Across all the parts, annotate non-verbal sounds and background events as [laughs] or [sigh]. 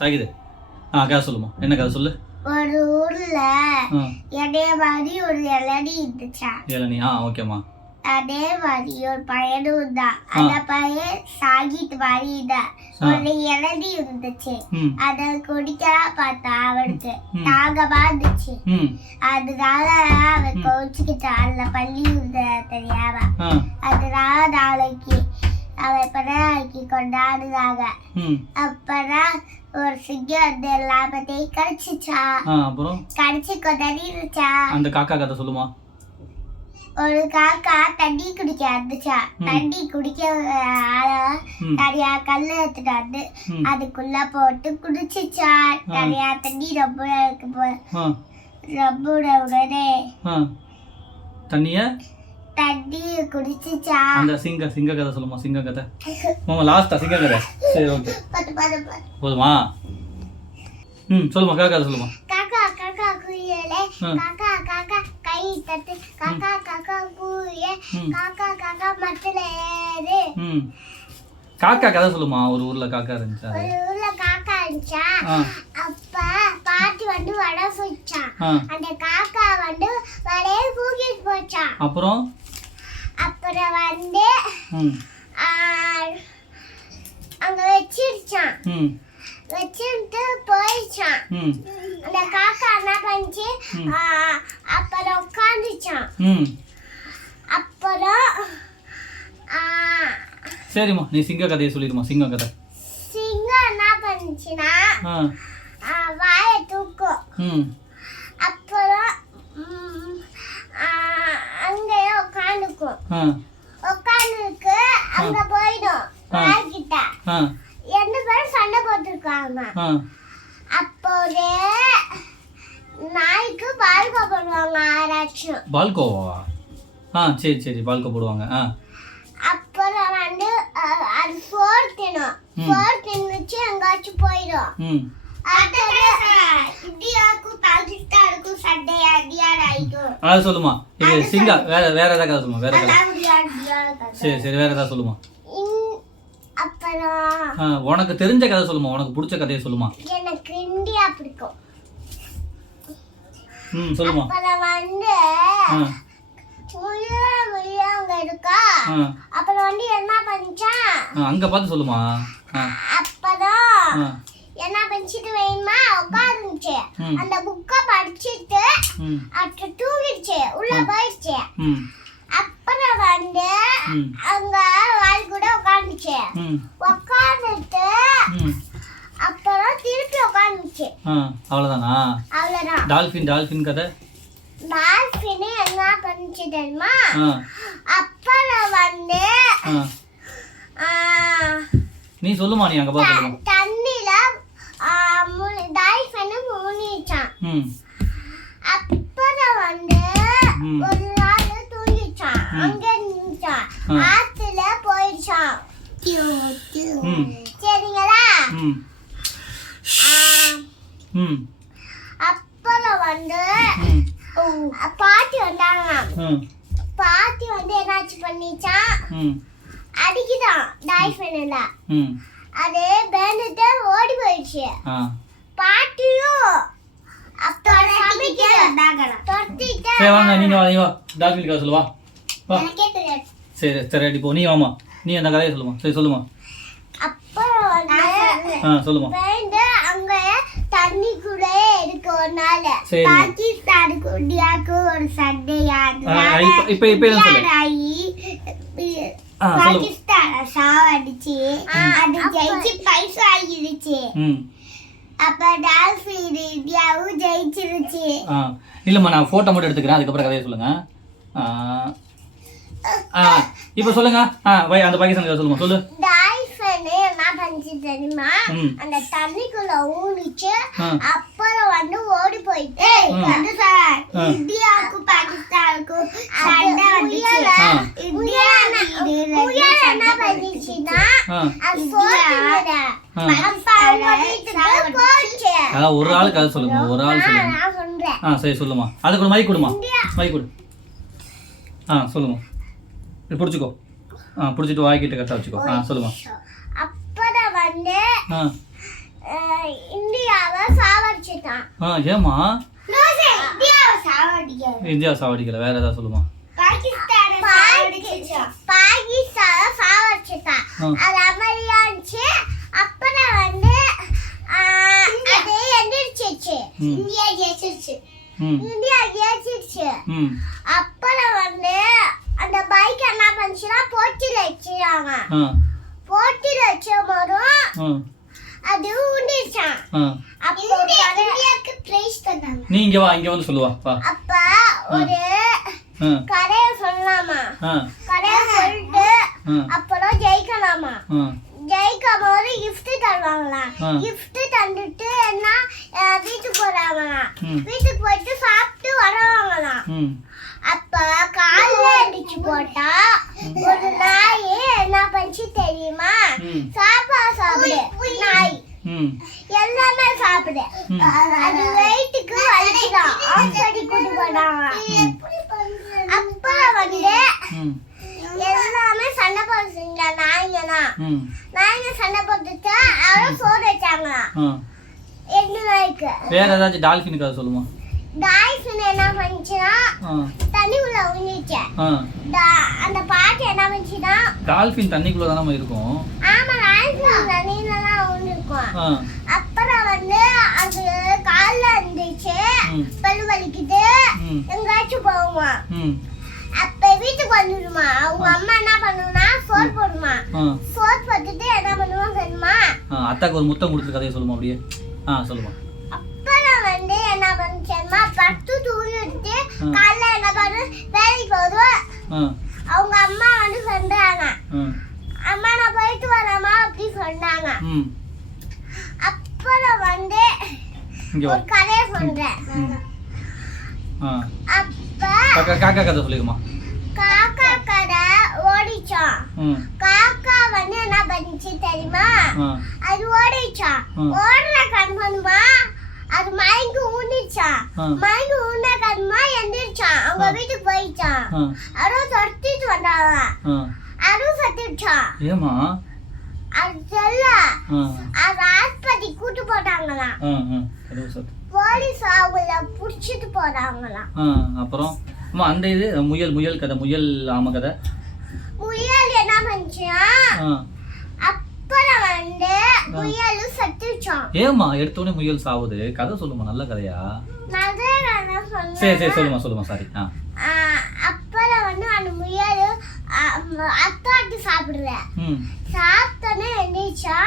சாகிது. ஆ கதை சொல்லுமா. என்ன கதை சொல்லு? ஒரு ஊர்ல அதே மாதிரி ஒரு இளநி இருந்துச்சா? இளநீ. ஆ ஓகேம்மா. அதே மாதிரி ஒரு பையனும் தான் அந்த பையன் சாகித் மாதிரி தான். ஒரு இளநி இருந்துச்சு. அத குடிக்கலாம் பார்த்தா அவனுக்கு. தாகமா இருந்துச்சு. அதனால அவன் கோச்சுக்கிட்டான் அதுல பள்ளி இருந்த தெரியாம அதனால நாளைக்கு அவன் பிறநாளைக்கு கொண்டாடுறாங்க. அப்பதான் ஒரு சிங்கம் வந்து எல்லாத்தையும் கடிச்சிச்சா? அப்புறம்? கடிச்சு கொண்டாடிருச்சா அந்த காக்கா கதை சொல்லுமா? ஒரு காக்கா தண்ணி குடிக்க வந்துச்சா? தண்ணி குடிக்க நிறைய கல்லு எடுத்துட்டு வந்து அதுக்குள்ள போட்டு குடிச்சிச்சா? நிறைய தண்ணி ரொம்ப இருக்கு போ ஆ. ரொம்ப உடனே. தண்ணிய? தண்ணி குடிச்சிச்சா அந்த சிங்க சிங்க கதை சொல்லுமா சிங்க கதை? மாமா லாஸ்டா சிங்க கதை? சரி ஓகே போதுமா? ம் சொல்லுமா காக்கா கதை சொல்லுமா. காக்கா காக்கா குயிலே. காக்கா காக்கா கை தட்டு. காக்கா காக்கா குயிலே. காக்கா காக்கா மரத்துல ஏறு. ம். காக்கா கதை சொல்லுமா? ஒரு ஊர்ல காக்கா இருந்துச்சு? ஒரு ஊர்ல காக்கா இருந்துச்சா? அப்ப பாட்டி வந்து வடை சுச்சான் அந்த காக்கா வந்து வடையை தூக்கிட்டு போச்சான். அப்புறம்? அப்புறம் வந்து அங்க வச்சிருச்சான். வச்சுட்டு போயிடுச்சான் அந்த காக்கா என்ன பண்ணுச்சு? அப்புறம் உட்காந்துச்சான். அப்புறம் சரிம்மா நீ சிங்க கதையை சொல்லிடுமா சிங்க கதை. சிங்கம் என்ன பண்ணுச்சுன்னா வாயை தூக்கும் ம் அப்புறம் ம், ஆ, அங்கேயே உட்காந்துக்கும் உட்காந்துருக்கு அங்க போயிடும். வாய்கிட்ட ரெண்டு பேரும் சண்டை போட்டிருக்காங்க அப்போதே நாய்க்கு பால் போடுவாங்க ஆராய்ச்சும் பால்கோவா? ஆ சரி சரி பால்கோ போடுவாங்க ஆ. அப்புறம் வந்து அது சோறு தின்னும். சோறு தின்னுச்சு எங்காச்சும் போயிடும். அது சொல்லுமா. இது சிங்கா வேற வேற ஏதாவது கதை சொல்லுமா வேற. சரி சரி வேற ஏதாவது சொல்லுமா? உனக்கு தெரிஞ்ச கதை சொல்லுமா? உனக்கு பிடிச்ச கதையை சொல்லுமா? எனக்கு இந்தியா பிடிக்கும். ம் சொல்லுமா? அப்புறம் வந்து முயல முயல அங்க இருக்கா? அப்புறம் வந்து என்ன பண்ணிச்சான் அங்க பார்த்து சொல்லுமா? அப்பதான் என்ன பண்ணிச்சிட்டு வேணுமா? உட்காந்துச்சு. அந்த புக்கை படிச்சுட்டு அப்புறம் தூங்கிடுச்சு. உள்ள போயிடுச்சு. அப்புறம் வந்து அங்க வாய் கூட உட்காந்துச்சு. உட்காந்துட்டு அப்புறம் திருப்பி உட்காந்துச்சு. ஆ அவ்வளோதானா அவ்வளவுதான். டால்ஃபின் டால்ஃபின் கதை? டால்பின் என்ன பண்ணுச்சு தெரியுமா? அப்புறம் வந்து நீ சொல்லுமா நீ அங்கே சொல்லுமா தண்ணியில டால்பின் மூணிச்சான் ம் அப்புறம் வந்து. ஒரு நாள் தூங்கிச்சான். அங்க நின்னுச்சான். ஆ. ஆத்துல போயிடுச்சான் சரிங்களா? அப்புறம் வந்து பாட்டி வந்தாங்க ம் பாட்டி வந்து என்னாச்சு பண்ணிச்சான்? அடிக்குதான். டால்பின்ல ம். அது பேந்துட்டு ஓடி போயிடுச்சு. பாட்டியும் அப்புறம் சமைக்க தொட்டிட்டு சரி வாங்க நீங்கள் வா. நீ சொல்லுவா. வா. சரி சரி வாமா. நீ அந்த கதையை சொல்லுமா. சரி சொல்லுமா. ஆ சொல்லுமா. அங்க தண்ணி கூட இருக்கு ஒரு நாள். பாகிஸ்தானுக்கு இந்தியாவுக்கு ஒரு சண்டையா ஆ, இப்ப- இப்ப பாகிஸ்தான சாவடிச்சு அது ஜெயிச்சு பைசா ஆகிடுச்சு இல்லைம்மா நான் ஃபோட்டோ மட்டும் எடுத்துக்கிறேன். அதுக்கப்புறம் கதையை சொல்லுங்க. இப்போ சொல்லுங்க. அந்த பாகிஸ்தான் சொல்லுமா சொல்லு. தெரியுமா? அந்த தண்ணிக்குள்ள ஊனிச்சு அப்புறம் வந்து ஓடி போயிட்டு. வந்து சார் ஆ. இந்தியாவுக்கும் பாகிஸ்தானுக்கும் சண்டை வந்துச்சு. ஆ. இந்தியா என்ன பண்ணிச்சுன்னா ஆ அது சோத்துனத. ஆ. அப்ப அவங்க வீட்டுக்கு போச்சு அதான் ஒரு ஆள் கதை சொல்லுங்க ஒரு ஆள் சொல்லுங்க. ஆ சரி சொல்லுமா. அதுக்கு ஒரு மைக் கொடுமா. மைக் கொடு. ஆ சொல்லுமா. இது பிடிச்சிக்கோ. ஆ பிடிச்சிட்டு வாய்க்கிட்ட கரெக்டாக வச்சுக்கோ. ஆ சொல்லுமா. அப்புறம் வந்து இந்தியாவை சாவடிச்சுட்டான். ஆ ஏமா இந்தியாவை சாவடிக்க இந்தியா சாவடிக்கல. வேற ஏதாவது சொல்லுமா? பாகிஸ்தானை சாவடிச்சுட்டான். பாகிஸ்தானை சாவடிச்சுட்டான். அது அமைதியா இருந்துச்சு அப்புறம் வந்து ஆஹ், அது எந்திரிச்சிச்சு ம். இந்தியா ஜெயிச்சிருச்சு. இந்தியா ஜெயிச்சிருச்சு. அப்புறம் வந்து அந்த பைக் என்ன பண்ணுச்சுன்னா போட்டியில் வச்சுறாங்க போட்டியில் வச்ச ஆ. அது உண்டிச்சான் ஆ. அப்போ இந்தியாவுக்கு பிரைஸ் தந்தாங்க. நீ இங்க வா இங்க வந்து சொல்லுவா வா. அப்ப ஒரு கதையை சொல்லலாமா? கதையை சொல்லிட்டு அப்புறம் ஜெயிக்கலாமா? ஜெயிக்கும் போது gift தருவாங்களாம் gift தந்துட்டு என்ன வீட்டுக்கு போறாங்களாம். வீட்டுக்கு போயிட்டு சாப்பிட்டு வருவாங்களாம். அப்ப காலைல அடிச்சு போட்டா ஒரு நாய் என்ன பண்ணுச்சு தெரியுமா? ம். சாப்பாடு சாப்பிடு நாய். எல்லாமே சாப்பிடு. அது வெயிட்டுக்கு வலிக்குதான் ஹாஸ்பிட்டல் கூட்டு போனாங்க அப்புறம் வந்து சண்டை போடுறீங்க நாய்ங்க தான் நாய்ங்க சண்டை போட்டுட்டு அவரும் சோறு வச்சாங்களாம் ஆ. ரெண்டு நாய்க்கு? வேற ஏதாச்சும் டால்ஃபினுக்கு அதை சொல்லுமா? டாய்ஃபின் என்ன பண்ணுச்சுன்னா ஆ. தண்ணி உள்ள உண்ணிச்சு ஆ அந்த பாட்டு என்ன பண்ணுச்சுன்னா டால்ஃபின் தண்ணிக்குள்ள தானே இருக்கும்? ஆமா டாய்ஃபின் தண்ணியிலலாம் அப்புறம் வந்து அது கால்ல இருந்துச்சு. பல்லு வலிக்குது. எங்காச்சும் போகுமா வீட்டுக்கு வந்துடுமா அவங்க அம்மா என்ன பண்ணுனா சோறு போடுமா. சோறு போட்டுட்டு என்ன பண்ணுவாங்க தெரியுமா அத்தாக்கு ஒரு முத்தம் கொடுத்துரு கதையை சொல்லுமா அப்படியே? ஆ சொல்லுமா. அப்புறம் வந்து என்ன பண்ணுச்சுன்னா பத்து தூங்கிட்டு. காலைல என்ன பண்ணு? வேலைக்கு போதும் அவங்க அம்மா வந்து சொல்றாங்க ஆ. அம்மா நான் போயிட்டு வரேம்மா அப்படி சொன்னாங்க. அப்புறம் வந்து ஒரு கதையை சொல்றேன். அப்ப காக்கா கதை கடை ஓடிச்சான். காக்கா வந்து என்ன பண்ணுச்சு தெரியுமா? அது ஓடிச்சான். ம். ஓடுற கண்மனுமா அது மயங்கி ஊண்டிச்சான். மயங்கி ஊண்ட கண்மா எந்திரிச்சான். அவங்க. வீட்டுக்கு போயிச்சான். அதுவும் தொட்டிட்டு வந்தாங்க ஆ. அதுவும் சத்திச்சான். ஏமா அது சொல்ல அது ஆஸ்பத்திரி கூட்டு போட்டாங்களாம். போலீஸ் அவங்கள புடிச்சிட்டு போறாங்களாம். அப்புறம்? அம்மா அந்த இது முயல் முயல் கதை முயல் ஆம கதை. முயல் என்ன பண்ணுச்சுன்னா அப்புறம் வந்து முயலும் சத்துச்சான் ஏம்மா எடுத்தோடனே முயல் சாவுது? கதை சொல்லுமா நல்ல கதையா? சரி சரி சொல்லுமா சொல்லுமா சாரி அப்புறம் வந்து அந்த முயல் அத்தாட்டி சாப்பிடுறேன் ம். சாப்பிட்டோன்னே எந்திரிச்சா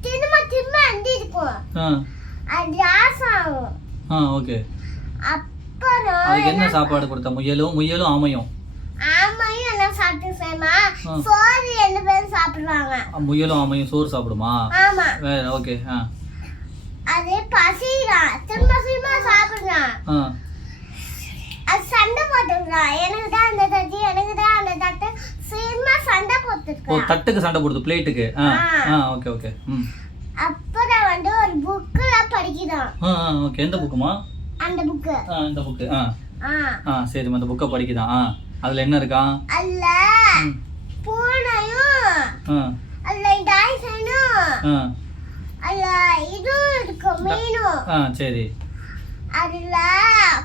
திரும்ப திரும்ப எந்திரிக்கும். ஆ. அது ராசம் ஆகும் ஓகே. அப்புறம் அதுக்கு என்ன சாப்பாடு கொடுத்த? முயலும் முயலும் ஆமையும். ஆமையும் என்ன சாப்பிட்டு ஆ. சோறு ரெண்டு பேரும் சாப்பிடுவாங்க. முயலும் ஆமையும் சோறு சாப்பிடுமா? ஆமா. வேற ஓகே ஆ. அது பசிக்கிறான் திரும்ப திரும்ப சாப்பிடுறான் அது சண்டை போட்டுக்கிறான் எனக்கு தான் அந்த தட்டு எனக்கு தான் அந்த தட்டு. திரும்ப சண்டை ஓ போட்டுக்கிறான் தட்டுக்கு சண்டை போடுது பிளேட்டுக்கு ஆ ஆ. ஓகே ஓகே ம். அப்புறம் வந்து ஒரு புக்குல படிக்கிறான் ஆ ஓகே எந்த புக்குமா அந்த புக்கு ஆ இந்த புக்கு ஆ. ஆ. சரிம்மா அந்த புக்கை படிக்குதான் ஆ. அதில் என்ன இருக்கா? அல்ல பூனையும் அல்ல டாய்சனும் ஆ. அல்ல இதுவும் இருக்கு மீனும். ஆ சரி. அதுல.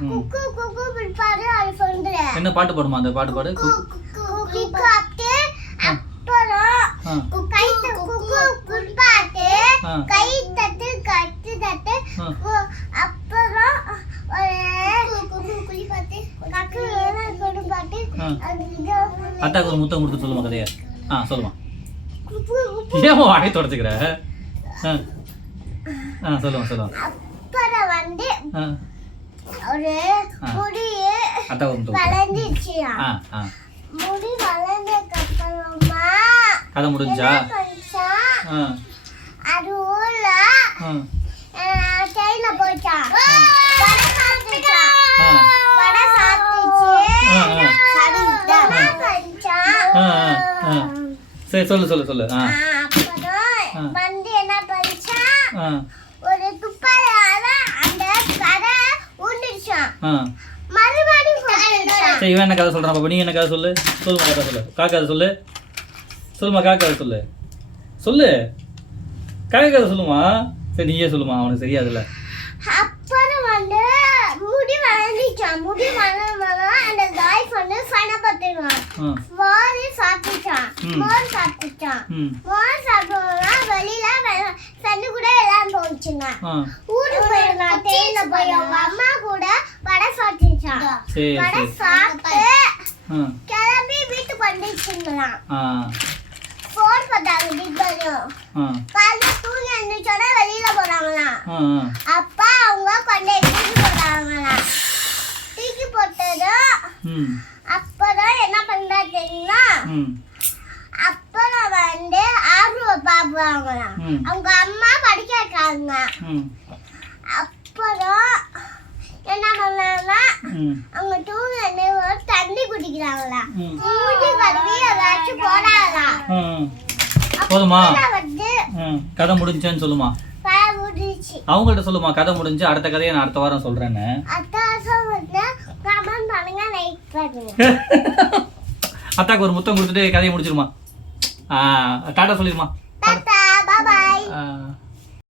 குக்கு குக்கு பிடிப்பாரு அது சொல்றேன். என்ன பாட்டு பாடுமா அந்த பாட்டு பாடு? குக்கு சாப்பிட்டு அப்புறம் கை குக்கு குளிப்பாட்டு ஆ. கை தட்டு கட்டு தட்டு அப்புறம் அத்தாக்கு ஒரு முத்தம் கொடுத்து சொல்லுமா கதையை? ஆ சொல்லுமா. ஏன் வாயை தொடச்சிக்கிற? ஆ. சொல்லுமா சொல்லுமா. அப்புறம் வந்து ஒரு. முடி ஆ முடி வளைஞ்சதுக்கு அப்புறமா கதை முடிஞ்சா? அது ஊர்ல ஆ. ட்ரெயின்ல போச்சா வடை சாப்பிட்டுச்சா ஆ வடை சாப்பிட்டுச்சு ஆ, ஆ. என்ன பண்ணுச்சா ஆ, ஆ, ஆ. சரி சொல்லு சொல்லு சொல்லு. ஆ. அப்புறம். வந்து என்ன பண்ணுச்சா? ஒரு துப்பாக்கியால அந்த கடை உண்டுச்சான் ஆ. மறுபடியும் போட்டுச்சான் சரி இவன் என்ன கதை சொல்கிறான் பாப்பா? நீ என்ன கதை சொல்லு? சொல்லுமா கதை சொல்லு. காக்கா கதை சொல்லு. சொல்லுமா காக்கா கதை சொல்லு. சொல்லு. கதை கதை சொல்லுமா? சரி நீயே சொல்லுமா அவனுக்கு சரியாதுல்ல அப்புறம் வந்து முடி வளர்ந்துச்சான் முடி வளர்ந்து அந்த காய்ஸ் வந்து சண்டை பார்த்துருவான் ஆ. மோர் சாப்பிட்டுச்சான். மோர் சாப்பிட்டுச்சான் மோர் சாப்பிட்டோம்னா வெளியில சண்டு கூட எல்லாம் போச்சுங்க ஆ. ஊருக்கு போயிருந்தான் தேயில போய் அவங்க அம்மா கூட வடை சாப்பிட்டுச்சான் வடை சாப்பிட்டு கிளம்பி வீட்டுக்கு வந்துச்சுங்களாம் ஃபோன் பார்த்தாங்க ஆ. காலைல தூங்கி எழுந்திரிச்சோட வெளியில போறாங்களாம். அப்பா அவங்க அப்பதான் என்ன பண்றா தெரியுமா? ம். அப்புறம் வந்து ஆர்வ பாப்புவாங்களாம் ம். அவங்க அம்மா படிக்க வைக்காங்க அப்புறம் என்ன பண்ணாங்கன்னா அவங்க தூங்க தண்ணி குடிக்கிறாங்களாம் ம். மூடி கழுவி ஏதாச்சும் போடாதான் போதுமா? கதை முடிஞ்சுன்னு சொல்லுமா? அவங்கள்ட்ட சொல்லுமா? கதை முடிஞ்சு அடுத்த கதையை நான் அடுத்த வாரம் சொல்றேன்னு. அத்தாசம் வந்து [laughs] அத்தாக்கு ஒரு முத்தம் கொடுத்துட்டு கதையை முடிச்சிருமா? டாடா ஆ.